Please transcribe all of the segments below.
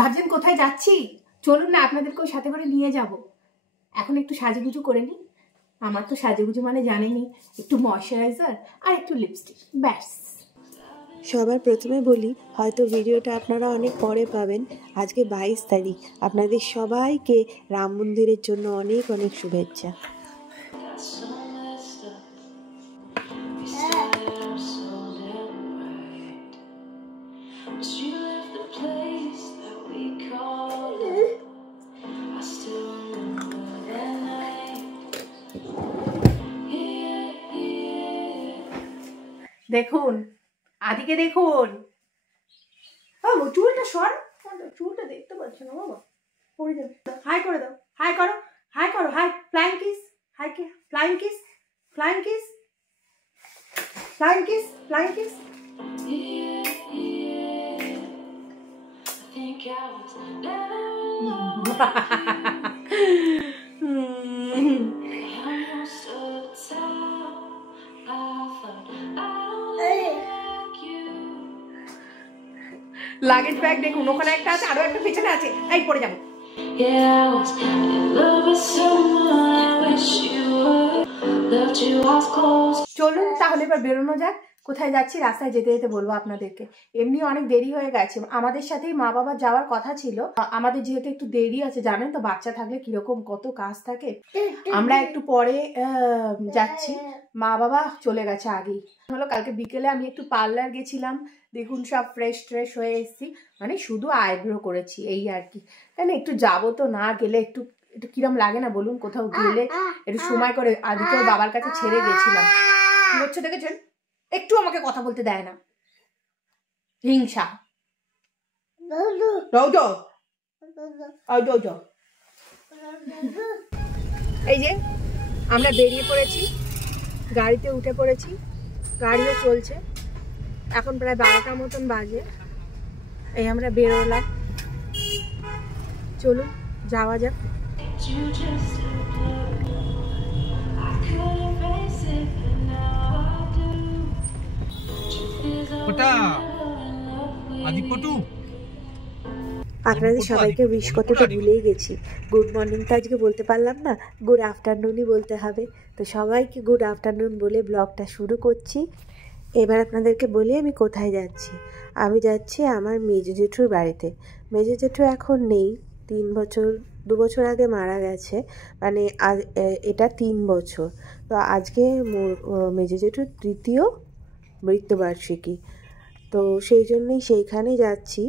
ভাবছেন কোথায় যাচ্ছি? চলুন না আপনাদেরকেও সাথে করে নিয়ে যাব। এখন একটু সাজুগুজু করে নিই। আমার তো সাজুগুজু মানে জানেনই, একটু ময়শ্চারাইজার আর একটু লিপস্টিক, ব্যাস। সবার প্রথমে বলি, হয়তো ভিডিওটা আপনারা অনেক পরে পাবেন। আজকে 22 তারিখ। আপনাদের সবাইকে রাম মন্দিরের জন্য অনেক অনেক শুভেচ্ছা। দেখুন আদিকে, দেখুন চুলটা সর, চুলটা দেখতে পাচ্ছ না বাবা, পড়ে যাবে। হাই করে দাও, হাই করো, হাই করো, হাই, ফ্লাইং কিস, হাই কে, flying kiss, flying kiss, flying kiss, flying kiss. Luggage bag দেখুন, ওখানে একটা আছে, আরো একটা পিছনে আছে, এই পড়ে যাবো। চলুন তাহলে এবার বেরোনো যাক। কোথায় যাচ্ছি রাস্তায় যেতে যেতে বলবো আপনাদেরকে। এমনি অনেক দেরি হয়ে গেছে, আমাদের সাথেই মা বাবা যাওয়ার কথা ছিল। আমাদের যেহেতু একটু দেরি আছে, জানেন তো বাচ্চা থাকলে কিরকম কত কাজ থাকে। আমরা একটু পরে যাচ্ছি, মা বাবা চলে গেছে আগেই। হলো কালকে বিকেলে আমি একটু পার্লার গেছিলাম, দেখুন সব ফ্রেশ ট্রেশ হয়ে এসেছি, মানে শুধু আইব্রো করেছি এই আর কি। কেন একটু যাবো তো, না গেলে একটু একটু কিরম লাগে না বলুন, কোথাও গেলে একটু সময় করে। আদিকে বাবার কাছে ছেড়ে গেছিলাম। কি হচ্ছে দেখেছেন, একটু আমাকে কথা বলতে দেয় না, হিংসা। এই যে আমরা বেরিয়ে পড়েছি, গাড়িতে উঠে পড়েছি, গাড়িও চলছে। এখন প্রায় 12টার মতন বাজে, এই আমরা বেরোলাম। চলুন যাওয়া যাক। আপনাদের সবাইকে উইশ করতে তো ভুলেই গেছি। গুড মর্নিংটা আজকে বলতে পারলাম না, গুড আফটারনুনই বলতে হবে। তো সবাইকে গুড আফটারনুন বলে ব্লগটা শুরু করছি। এবার আপনাদেরকে বলি আমি কোথায় যাচ্ছি। আমি যাচ্ছি আমার মেজো জেঠুর বাড়িতে। মেজো জেঠু এখন নেই, 2 বছর আগে মারা গেছে, মানে এটা 3 বছর। তো আজকে মেজো জেঠুর 3য় মৃত্যুবার্ষিকী, তো সেই জন্যই সেইখানে যাচ্ছি।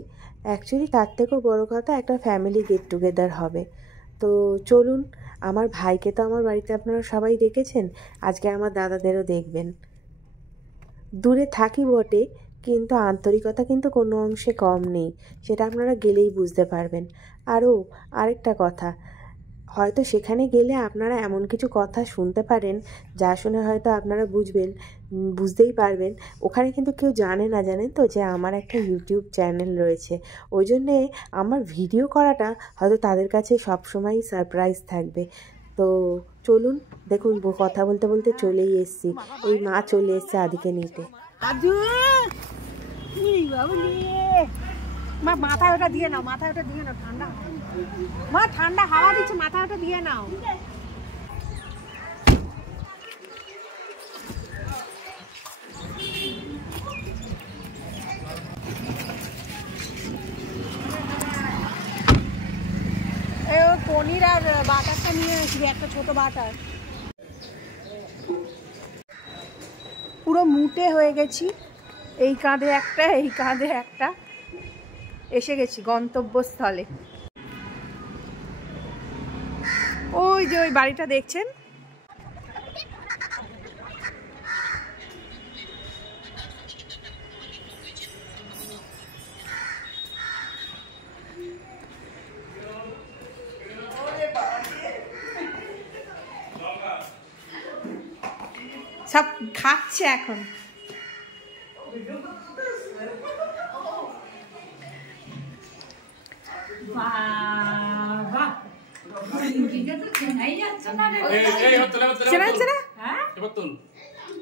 অ্যাকচুয়ালি তার থেকেও বড় কথা, একটা ফ্যামিলি গেট টুগেদার হবে। তো চলুন, আমার ভাইকে তো আমার বাড়িতে আপনারা সবাই দেখেছেন, আজকে আমার দাদাদেরও দেখবেন। দূরে থাকি বটে, কিন্তু আন্তরিকতা কিন্তু কোনো অংশে কম নেই, সেটা আপনারা গেলেই বুঝতে পারবেন। আরেকটা কথা, হয়তো সেখানে গেলে আপনারা এমন কিছু কথা শুনতে পারেন যা শুনে হয়তো আপনারা বুঝতেই পারবেন। ওখানে কিন্তু কেউ জানে না, জানেন তো, যে আমার একটা ইউটিউব চ্যানেল রয়েছে। ওই জন্যে আমার ভিডিও করাটা হয়তো তাদের কাছে সবসময়ই সারপ্রাইজ থাকবে। তো চলুন দেখুন, কথা বলতে বলতে চলেই এসছি। এই মা চলে এসছে আদিকে নিতে। মা মাথায় ওটা দিয়ে নাও, মাথায় ওটা দিয়ে নাও, ঠান্ডা মা, ঠান্ডা হাওয়া দিচ্ছে, মাথায় ওটা দিয়ে নাও। পনির আর বাটারটা নিয়ে এসেছি, একটা ছোট বাটার। পুরো মুটে হয়ে গেছি, এই কাঁধে একটা, এই কাঁধে একটা, এসে গেছি গন্তব্যস্থলে। ওই যে ওই বাড়িটা দেখছেন, সব খাচ্ছে এখন।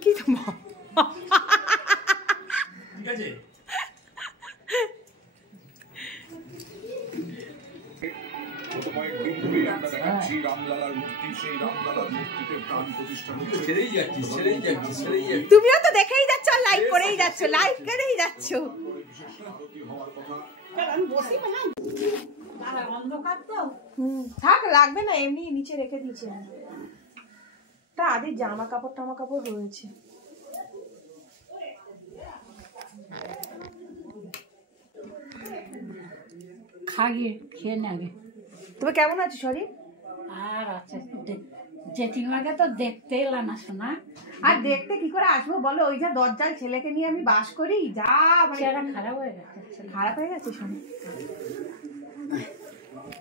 কি তুমিও তো দেখেই যাচ্ছ, লাইক করেই যাচ্ছ, লাইক করেই যাচ্ছ। থাক, লাগবে না, এমনি নিচে রেখে দিয়েছি। তা আদি জামা কাপড় রয়েছে। খেয়ে নেবে। তুমি কেমন আছো শরীর? আর আছে, জেঠিমাকে তো দেখতে এলা না শোনা। আর দেখতে কি করে আসবো বলো? ওই যা দরজাল ছেলেকে নিয়ে আমি বাস করি, যা খারাপ হয়ে গেছে। খারাপ হয়ে গেছে শরীর।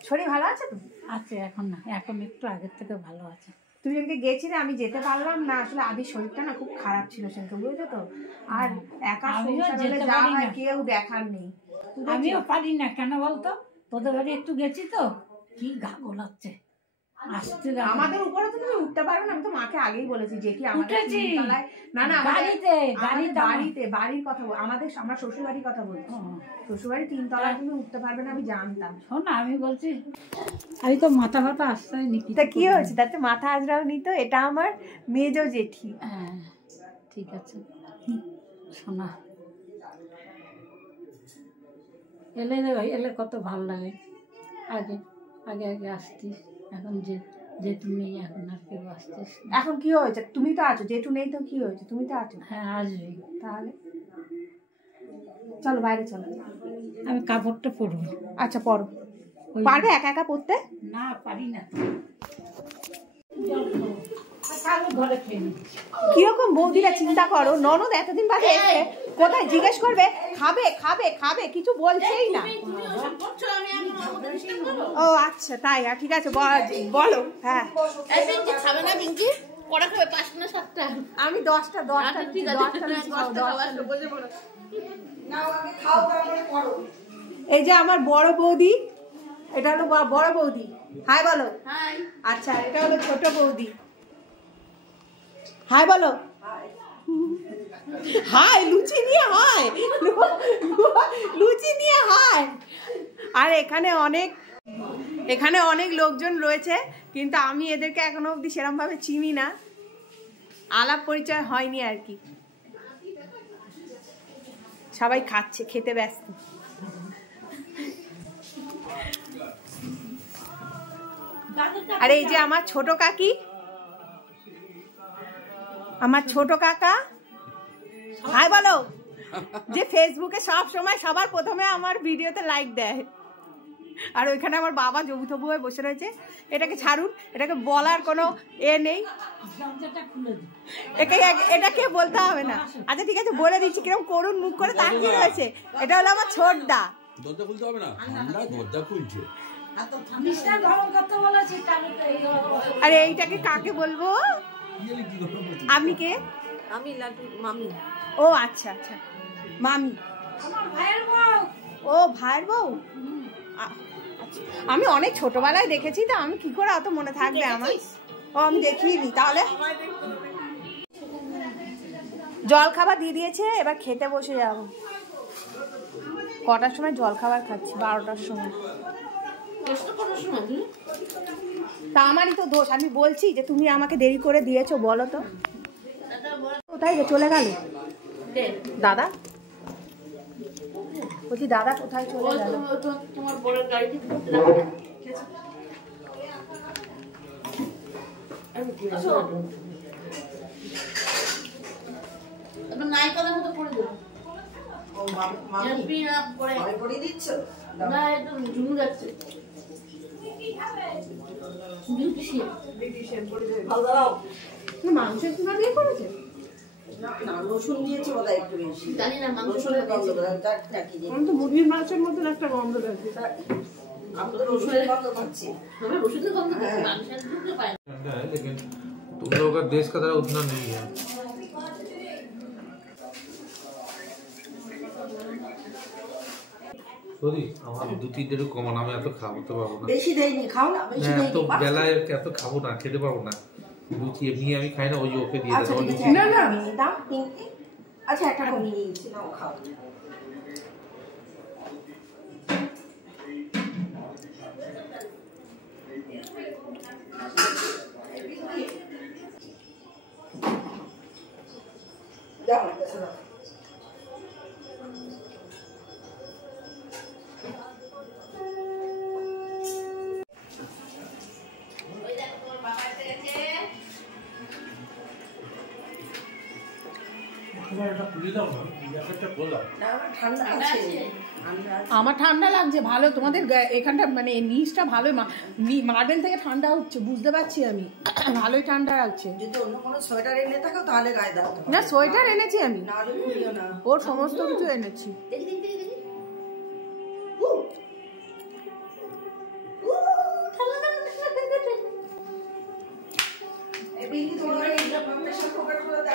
শরীর ভালো আছে তো? আছে, এখন না, এখন একটু আগের থেকে ভালো আছে। তুমি যেদিনকে গেছিলে আমি যেতে পারলাম না, আসলে আদির শরীরটা না খুব খারাপ ছিল সেদিনকে, বুঝেছো তো? আর একা সংসারে যা হয় কেউ দেখার নেই। আমিও পারি না, কেন বলতো? তোদের বাড়ি একটু গেছি তো, কি গা গোলাচ্ছে। আমাদের উপরে তো তুমি উঠতে পারবে না, আমি তো মাকে আগেই বলেছি যে কি আমাদের তিনতলায়, না না বাড়িতে বাড়ির কথা আমাদের, আমার শ্বশুর বাড়ির কথা বলছি। শ্বশুর বাড়ি 3 তলায় তুমি উঠতে পারবে না, আমি জানতাম। শোন না, আমি বলছি আমি তো মাথা আশ্রয় নিতে। তা কি হয়েছে তাতে মাথা আজরাও নিত? এটা আমার মেজো জেঠি। হ্যাঁ ঠিক আছে শোনা, এলে কত ভালো লাগে। আগে আগে আগে আসতিস, এখন যে তুমি এখন আর কেউ আসতিস। এখন কি হয়েছে? তুমি তো আছো, জেঠু নেই তো কি হয়েছে? তুমি তো আছো। হ্যাঁ আসবি। তাহলে চলো বাইরে চলো, আমি কাপড়টা পরবো। আচ্ছা পরো। পারবে একা একা পরতে? না পারি না। কিরকম বৌদিরা চিন্তা করো, ননদ এতদিন বাদে এসে কোথায় জিজ্ঞেস করবে খাবে খাবে খাবে, কিছু বলছেই না। ও আচ্ছা তাই, ঠিক আছে বলো। হ্যাঁ খাবে না পিঙ্কি, কটা খাবে? 5টা না 7টা? আমি 10টা। এই যে আমার বড় বৌদি, এটা হলো বড় বৌদি। হাই বলো। হাই। আচ্ছা এটা হলো ছোট বৌদি। হাই বলো। হাই লুচি নিয়ে হাই, লুচি নিয়ে হাই। আর এখানে অনেক লোকজন রয়েছে, কিন্তু আমি এদেরকে এখনো অবধি সেরকম ভাবে চিনি না, আলাপ পরিচয় হয়নি আর কি। সবাই খাচ্ছে, খেতে ব্যস্ত। আর এই যে আমার ছোট কাকি, আমার ছোট কাকা। হাই বলো। যে ফেসবুকে সব সময় সবার প্রথমে আমার ভিডিওতে লাইক দেয়। আর ওইখানে আমার বাবা যৌথ হয়ে বসে রয়েছে। এটাকে ছাড়ুন, এটাকে বলার কোনো নেই, এটাকে বলতে হবে না। আচ্ছা ঠিক আছে বলে দিচ্ছি, কিরকম করুন মুখ করে তাকিয়ে রয়েছে। এটা হলো আমার ছোটদা। দরজা খুলতে হবে না, ঠান্ডা দরজা খুলছে। আরে এইটাকে কাকে বলবো? আপনি কে? আমি লাটুর মামি। ও আচ্ছা আচ্ছা মামি। ও ভাইয়ের বউ। আমি অনেক ছোটবেলায় দেখেছি, তো আমি কি করে অত মনে থাকবে আমার? ও আমি দেখিনি। তাহলে জল খাবার দিয়ে দিয়েছে, এবার খেতে বসে যাব। কটার সময় জল খাবার খাচ্ছি? 12টার সময়। তা আমারই তো দোষ, আমি বলছি যে তুমি আমাকে দেরি করে দিয়েছো, বলো তো। কোথায় চলে গেল দাদা? বলছি দাদা কোথায় চলে গেল? তোমার বড় গাড়িতে নাই কথা মতো করে দেবো। না একদম ঝুমু যাচ্ছে। মাংসের চুনা দিয়ে করেছে? রসুন দিয়েছে বোধ হয় একটু বেশি, জানি না। মাংস আমি তো মুরগির মাংসের মতন একটা গন্ধ লাগছে। আমি তো রসুনের গন্ধ পাচ্ছি। রসুনের গন্ধ মাংসের ঢুকতে পায় না। लेकिन तुम लोगों का देश का तरह उतना नहीं है। সরি আমার 2-3 কমান, আমি এত খাওয়াতে পারবো না। বেশি দেয়নি, খাও না। বেশি দেয়নি, এত বেলায় এত খাবো না, খেতে পারবো না। লুচি এমনি আমি খাই না, ওই ওকে দিয়ে দেবো লুচি। না না দাম পিঙ্কি। আচ্ছা একটা কমিয়ে নিয়েছি, নাও খাও। আমার ঠান্ডা লাগছে ভালো, তোমাদের এখানটা মানে নিচটা ভালো, মার্বেল থেকে ঠান্ডা হচ্ছে বুঝতে পারছি আমি, ভালোই ঠান্ডা লাগছে। যদি অন্য কোনো সোয়েটার এনে থাকো তাহলে গায়ে দাও। না সোয়েটার এনেছি আমি, নাহলে খুলিও না। ওর সমস্ত কিছু এনেছি।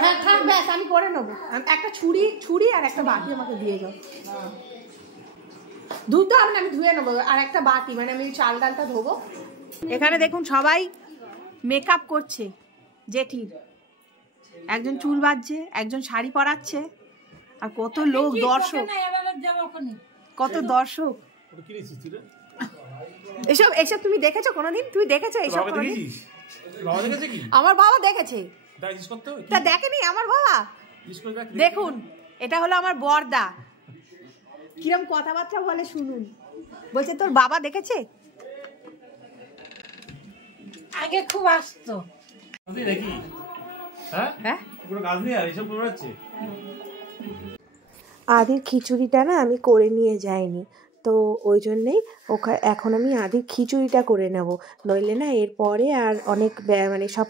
হ্যাঁ থাক ব্যাস, আমি করে নেবো। একটা ছুরি আর একটা বাটি আমাকে দিয়ে যাও। ধুতে হবে না, আমি ধুয়ে নেবো। আর একটা বাটি, মানে আমি চাল ডালটা ধোবো। এখানে দেখুন সবাই মেকআপ করছে জেঠির, একজন চুল বাঁধছে, একজন শাড়ি পরাচ্ছে, আর কত লোক দর্শক, কত দর্শক। এসব এসব তুমি দেখেছো কোনোদিন? তুমি দেখেছো এসব কোনোদিন? আমার বাবা দেখেছে। তা দেখেনি আমার বাবা? দেখুন এটা হলো আমার বড়দা, কিরম কথাবার্তা বলে শুনুন। বলছে তোর বাবা দেখেছে? আগে খুব আসতো। আদির খিচুড়িটা না আমি করে নিয়ে যাইনি, তো ওই জন্যেই এখন আমি আদির খিচুড়িটা করে নেব, নইলে না এরপরে আর অনেক মানে সব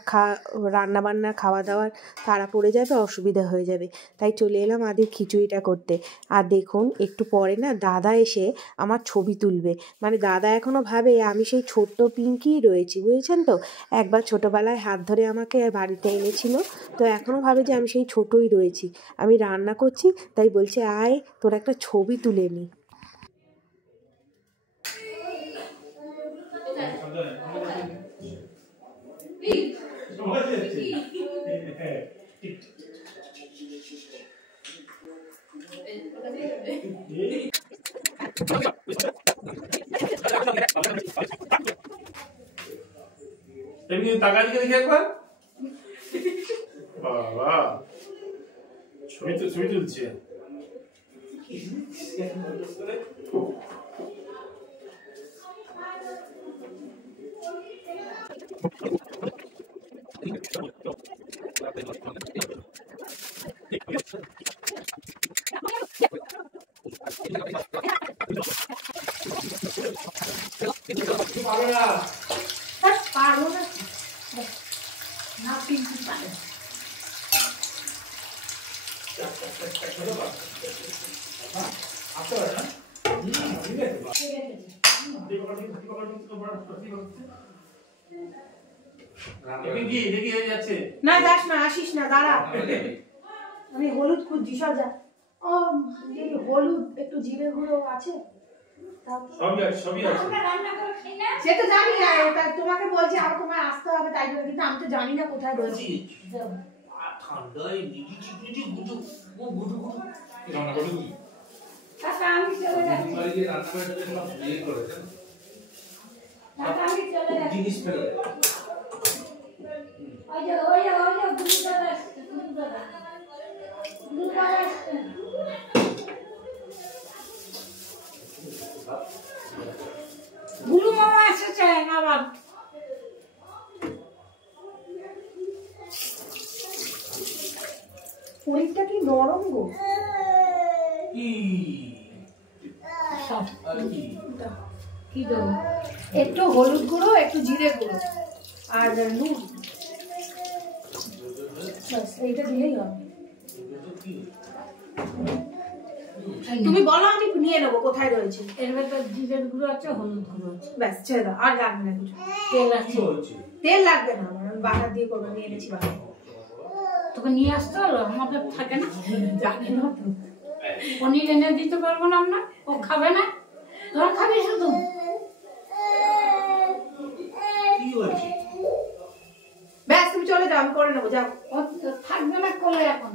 রান্নাবান্না খাওয়া দাওয়ার তাড়া পড়ে যাবে, অসুবিধা হয়ে যাবে। তাই চলে এলাম আদির খিচুড়িটা করতে। আর দেখুন একটু পরে না দাদা এসে আমার ছবি তুলবে, মানে দাদা এখনও ভাবে আমি সেই ছোট্ট পিঙ্কিই রয়েছি, বুঝেছেন তো? একবার ছোটোবেলায় হাত ধরে আমাকে বাড়িতে এনেছিল, তো এখনও ভাবে যে আমি সেই ছোটই রয়েছি। আমি রান্না করছি তাই বলছে আয় তোর একটা ছবি তুলে নি। টাকা দিকে দেখি একবার। বাবা ছবি তুলছে। না যাস না, আসিস না, দাঁড়া। আমি হলুদ খুঁজছি, সজা। ও হলুদ একটু জিরে গুঁড়ো আছে, সে তো জানি না, তোমাকে বলছি আর তোমার আসতে হবে তাই জন্য, কিন্তু আমি তো জানি না কোথায় রয়েছে। গুরু মামা এসেছে আবার। পনিরটা কি নরম গো? কি দেবো? একটু হলুদ গুঁড়ো, একটু জিরে গুঁড়ো আর নুন, এইটা দিলেই হবে। তুমি বলো আমি নিয়ে নেবো কোথায় রয়েছে। এর ভেতর জিরের গুঁড়ো আছে, হলুদ গুঁড়ো আছে, ব্যাস ছেড়ে দাও, আর লাগবে না কিছু। তেল আছে। তেল লাগবে না, আমি বাটার দিয়ে করবো, নিয়ে এনেছি বাটার। তোকে নিয়ে আসতে হলো, আমাদের থাকে না। জানি না তো, পনির এনে দিতে পারবো না আমরা, ও খাবে না। তোরা খাবি শুধু? ব্যাস তুমি চলে যাও, আমি করে নেবো, যাও। ও থাকবে না করলে এখন।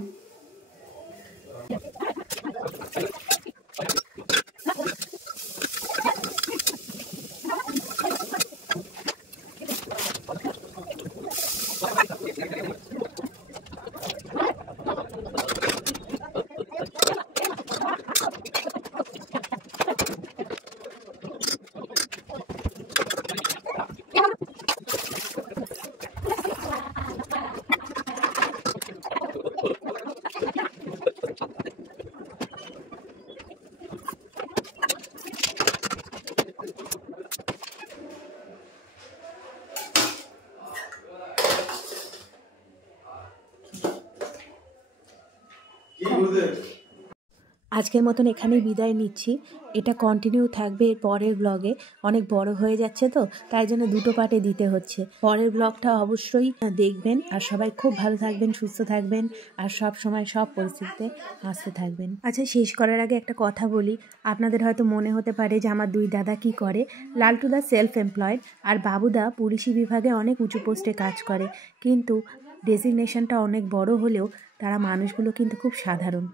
আজকের মতন এখানেই বিদায় নিচ্ছি। এটা কন্টিনিউ থাকবে এর পরের ব্লগে। অনেক বড় হয়ে যাচ্ছে তো, তাই জন্য দুটো পার্টে দিতে হচ্ছে। পরের ব্লগটা অবশ্যই দেখবেন। আর সবাই খুব ভালো থাকবেন, সুস্থ থাকবেন, আর সব সময় সব পরিস্থিতিতে হাসতে থাকবেন। আচ্ছা, শেষ করার আগে একটা কথা বলি। আপনাদের হয়তো মনে হতে পারে যে আমার দুই দাদা কি করে। লালটুদা সেলফ এমপ্লয়েড আর বাবুদা পুলিশি বিভাগে অনেক উঁচু পোস্টে কাজ করে, কিন্তু ডেজিগনেশনটা অনেক বড় হলেও তারা মানুষগুলো কিন্তু খুব সাধারণ।